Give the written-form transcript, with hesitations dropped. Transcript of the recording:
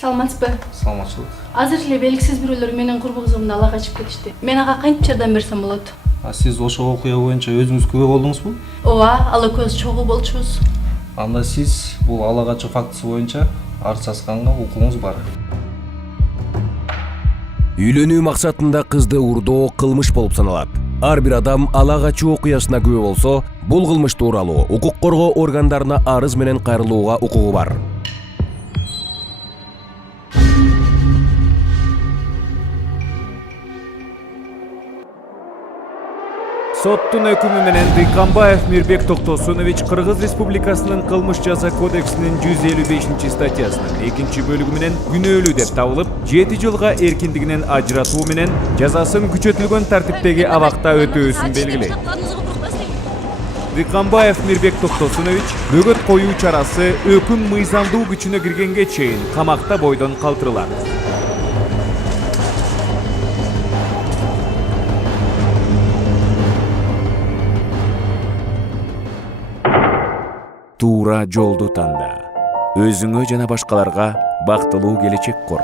Саламатсызбы? Саламатчылык. Азыр эле белгисиз бирөөлөр менин курбу кызымды ала качып кетишти. Мен ага кантип жардам берсем болот? Сиз ошол окуя боюнча өзүңүз күбө болдуңузбу? Ооба, ала көз чогуу болчубуз. Анда сиз бул ала качуу фактысы боюнча арыз ачканга укугуңуз бар. Үйлөнүү максатында кызды урдоо кылмыш болуп саналат. Ар бир адам ала качуу окуясына күбө болсо, бул кылмыш тууралуу укук коргоо органдарына арыз менен кайрылууга укугу бар. Соттун өкүмү менен Дыйканбаев Мирбек Токтосунович Кыргыз Республикасынын кылмыш жаза кодексинин 155 статьясынын 2-бөлүгү менен күнөөлүү деп табылып, 7 жылга эркиндигинен ажыратуу менен жазасын күчөтүлгөн тартиптеги абакта өтөөсүн белгилейт. Дыйканбаев Мирбек Токтосунович бөгөт коюу чарасы өкүм мыйзамдуу күчүнө киргенге чейин камакта бойдон калтырылат. Туура жолду танда. Өзүңө жана башкаларга бактылуу келечек кур.